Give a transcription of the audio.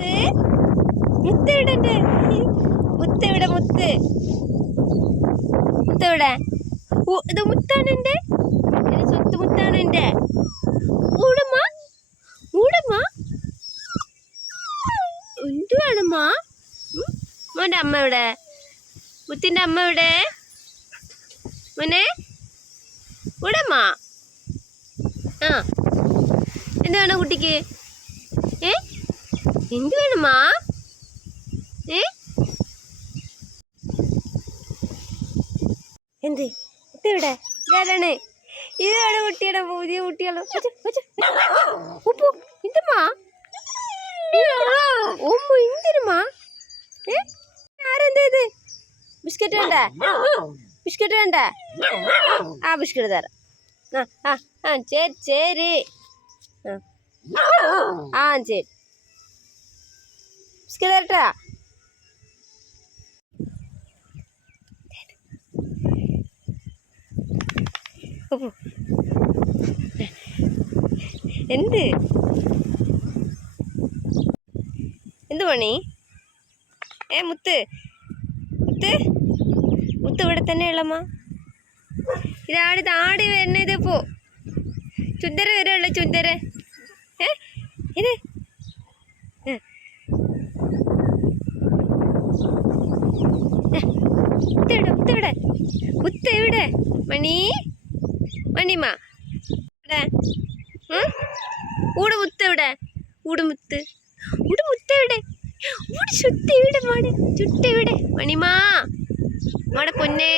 മുത്ത് മുത്ത് ഇവിടെ ഉണ്ട്. മുത്ത് ഇവിടെ മുത്ത് മുത്ത് ഇവിടെ. ഇത് മുത്താണ് എൻ്റെ സ്വത്ത് മുത്താണ് എൻ്റെ. ഊടമ്മ ഊടമ്മ എന്ത് വേണമ്മ? മോൻ്റെ അമ്മ ഇവിടെ, മുത്തിൻ്റെ അമ്മ ഇവിടെ. മോനെ ഊടമ്മ. ആ എന്ത് വേണം കുട്ടിക്ക്? എന്ത് വേണമ്മാ? എന്ത് ഇവിടെ ഇതാരാണ്? ഇതാണ് കുട്ടിയുടെ പുതിയ കുട്ടികളോ? എന്തമ്മാ ഓമ്മ എന്തിനുമാ? ആരെന്താ ഇത്? ബിസ്ക്കറ്റ് വേണ്ട? ബിസ്ക്കറ്റ് വേണ്ട? ആ ബിസ്ക്കറ്റ് തരാം. ആ ആ ശരി ശരി. ആ ശരി ബിസ്ക്കറ്റ് തരട്ടാ. എന്ത് എന്ത് പണി? മുത്ത് മുത്ത് മുത്ത് ഇവിടെ തന്നെ ഉള്ളമ്മ. ഇതാടി താടി വരുന്ന ഇതിപ്പോ ചുന്തര വരുള്ള ചുന്തര. ഇത് മുത്ത് മുത്ത് എവിടെ? മണി മണിമ ഇവിടെ. ഊട് മുത്ത് എവിടെ? ഊട് മുത്ത് ഊട് മുത്ത് എവിടെ? ഊട് ചുറ്റ എവിടെ? മോടെ ചുറ്റ എവിടെ? മണിമാ മോടെ പൊന്നേ